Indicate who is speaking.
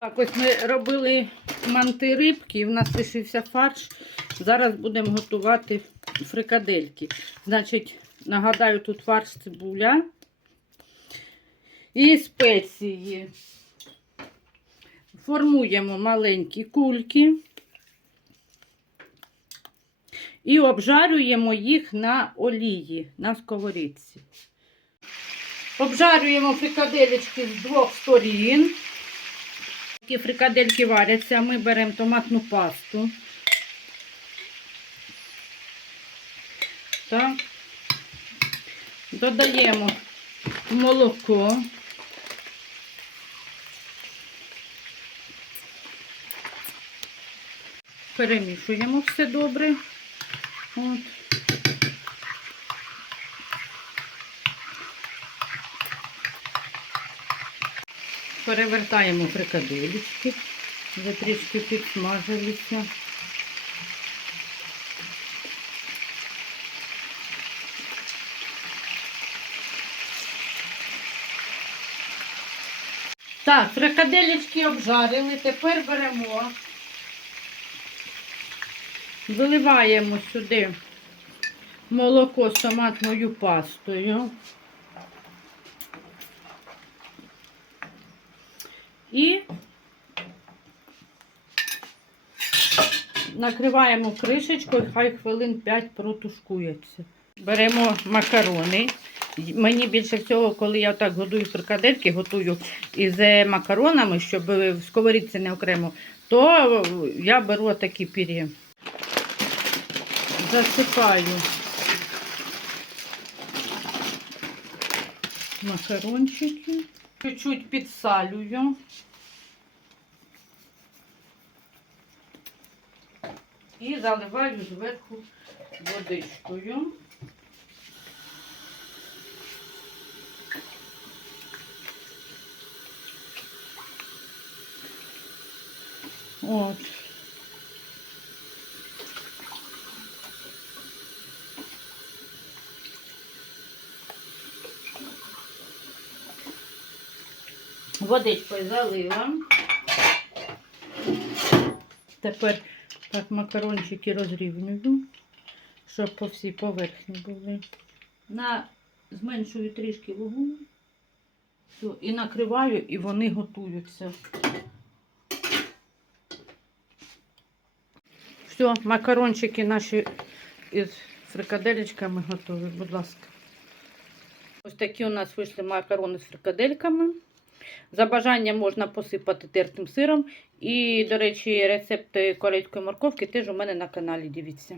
Speaker 1: Так, ось ми робили манти рибки, і в нас лишився фарш. Зараз будемо готувати фрикадельки. Значить, нагадаю, тут фарш цибуля і спеції. Формуємо маленькі кульки і обжарюємо їх на олії, на сковорідці. Обжарюємо фрикаделечки з двох сторін. Такі фрикадельки варяться, ми беремо томатну пасту. Так. Додаємо молоко. Перемішуємо все добре. От. Перевертаємо фрикаделечки, вже трішки підсмажилися. Так, фрикаделечки обжарили, тепер беремо, виливаємо сюди молоко з томатною пастою. І накриваємо кришечкою, хай хвилин 5 протушкується. Беремо макарони. Мені більше всього, коли я так годую фрикадельки, готую із макаронами, щоб в сковорідці не окремо, то я беру такі пір'ї. Засипаю макарончики. Чуть-чуть підсалюю. І заливаю зверху водичкою. От. Водичкою залила. Тепер так макарончики розрівнюю, щоб по всій поверхні були. На зменшую трішки вогонь. Все, і накриваю, і вони готуються. Все, макарончики наші із фрикаделечками готові, будь ласка. Ось такі у нас вийшли макарони з фрикадельками. За бажанням можна посипати тертим сиром. І, до речі, рецепти корейської морковки теж у мене на каналі. Дивіться.